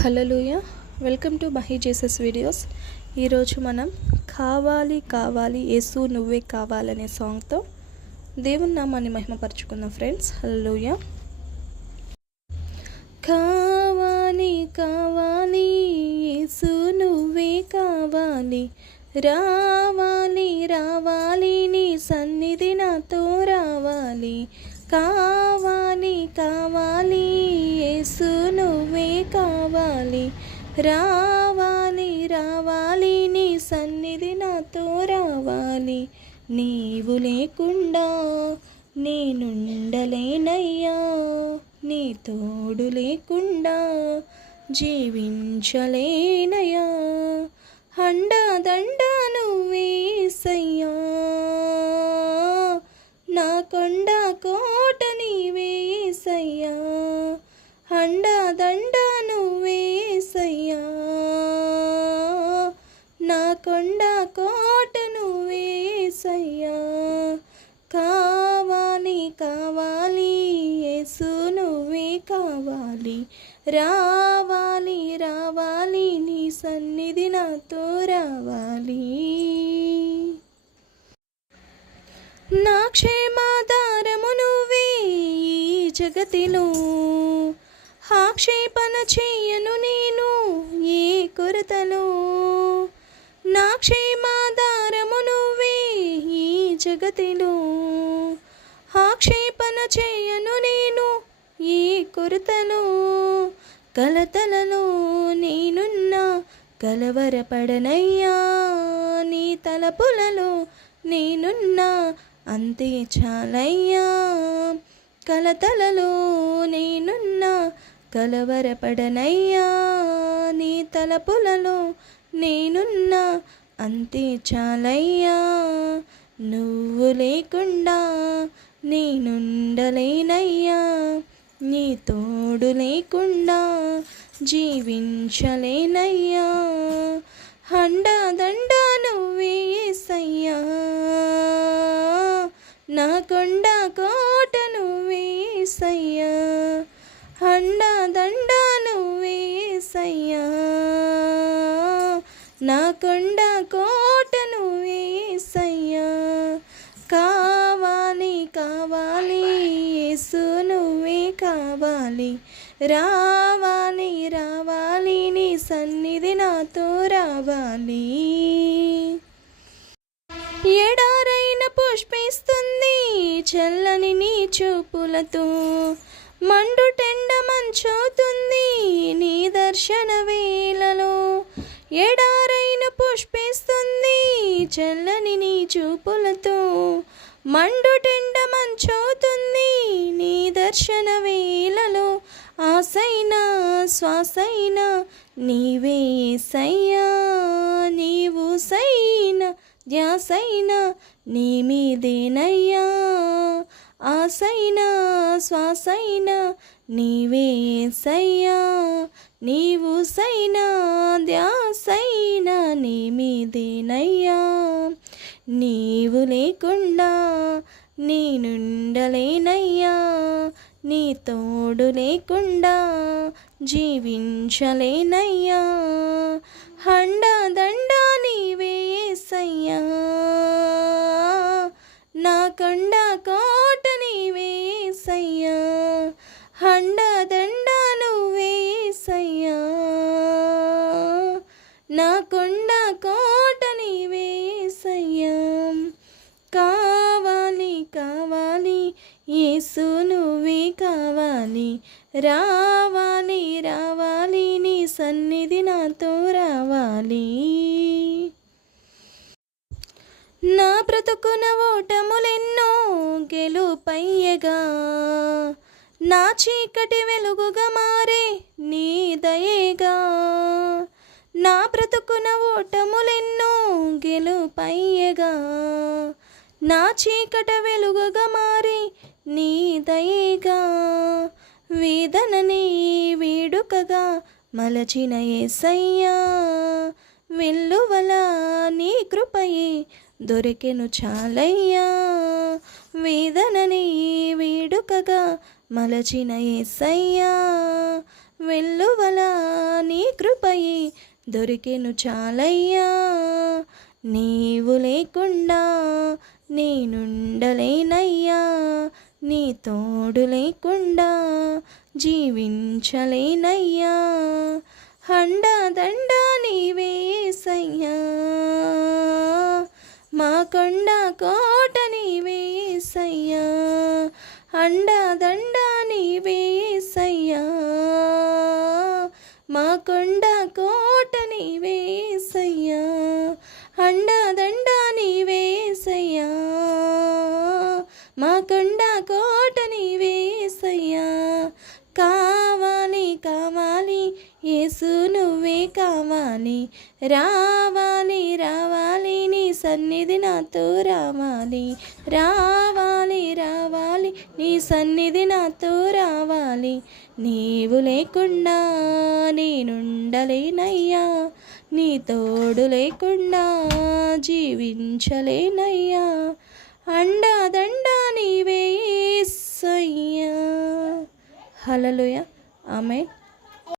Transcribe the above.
Hallelujah. Welcome to Mahi Jesus videos. ఈరోజు మనం కావాలి కావాలి యేసు నువ్వే కావాలనే సాంగ్తో దేవుని నామాన్ని మహిమపరచుకుందాం ఫ్రెండ్స్. హల్లెలూయ. కావాలి కావాలి యేసు నువ్వే కావాలి, రావాలి రావాలి నీ సన్నిధి నాతో రావాలి. కావాలి కావాలి యేసు నువ్వే కావాలి, రావాలి రావాలి నీ సన్నిధి నాతో రావాలి. నీవు లేకుండా నేనుండలేనయ్యా, నీ తోడు లేకుండా జీవించలేనయ్యా. అండదండ నువ్వేసయ్యా, నా కొండ కోట నీవేసయ్యా. అండదండ నువ్వేసయ్యా, నా కొండ కోట నువ్వేసయ్యా. కావాలి కావాలి యేసు నువ్వే కావాలి, రావాలి రావాలి నీ సన్నిధి నాతో రావాలి. నా క్షేమాధారము నువ్వే ఈ జగతిలో, ఆక్షేపణ చెయ్యను నేను ఏ కొరతలో. నా క్షేమాధారము నువ్వే ఈ జగతిలో, ఆక్షేపణ చెయ్యను నేను ఏ కొరతలో. కలతలలో నేనున్నా కలవరపడనయ్యా, నీ తలపులలో నేనున్నా అంతే చాలయ్యా. కలతలలో నేనున్నా కలవరపడనయ్యా, నీ తలపులలో నేనున్నా అంతే చాలయ్యా. నువ్వు లేకుండా నేనుండలేనయ్యా, నీ తోడు లేకుండా జీవించలేనయ్యా. అండదండ నువ్వేసయ్యా, నా కొండ కోట నువ్వేసయ్యా. అండదండ నువ్వేసయ్యా, నా కొండ కోట నువ్వేసయ్యా. కావాలి కావాలి యేసు నువ్వే కావాలి, రావాలి రావాలి నీ సన్నిధి నాతో రావాలి. ఎడారైన పుష్పిస్తుంది చల్లని నీ చూపులతో, మండుటెండ మంచవుతుంది నీ దర్శన వేళలో. ఎడారైన పుష్పిస్తుంది చల్లని నీ చూపులతో, మండుటెండ మంచవుతుంది నీ దర్శన వేళలో. ఆసైనా శ్వాసైనా నీవే యేసయ్యా, నీవు సైనా ధ్యాసైనా నీ మీదేనయ్యా. ఆసైనా శ్వాసైనా నీవే యేసయ్యా, నీవు సైనా ధ్యాసైనా నీ మీదేనయ్యా. నీవు లేకుండా నేనుండలేనయ్యా, నీ తోడు లేకుండా జీవించలేనయ్యా. అండదండ నీవేసయ్యా, నా కొండ కోట నీవేసయ్యా. అండదండ నువ్వేసయ్యా, నా కొండ కోట నీవేసయ్యా. కావాలి కావాలి యేసు నువ్వే కావాలి, రావాలి రావాలి నీ సన్నిధి నాతో రావాలి. నా బ్రతుకున ఓటములెన్నో గెలుపయ్యగా, నా చీకటి వెలుగుగా మారే నీ దయేగా. నా బ్రతుకున ఓటములెన్నో గెలుపయ్యగా, నా చీకట వెలుగుగా మారి నీ దయేగా. వేదనని వేడుకగా మలచిన యేసయ్యా, వెల్లువల నీ కృపయే దొరికెను చాలయ్యా. వేదనని వేడుకగా మలచిన యేసయ్యా, వెల్లువల నీ సాయి దొరికెను చాలయ్యా, నీవు లేకుండా నేనుండలేనయ్యా, నీ తోడు లేకుండా జీవించలేనయ్యా, అండదండ నీవే యేసయ్యా, మా కొండ కోట నీవే యేసయ్యా, అండదండ నీవే యేసయ్యా, మా కొండ కోట నీవే యేసయ్యా, అండదండ నీవే యేసయ్యా, మా కొండ కోట నీవే యేసయ్యా. కావాలి కావాలి యేసు నువ్వే కావాలి, రావాలి రావాలి నీ సన్నిధి నాతో రావాలి, రావాలి రావాలి నీ సన్నిధి నాతో రావాలి, నీవు లేకుండా నేనుండలేనయ్యా, నీ తోడు లేకుండా జీవించలేనయ్యా, అండదండ నీవే యేసయ్యా. హల్లెలూయా. ఆమేన్.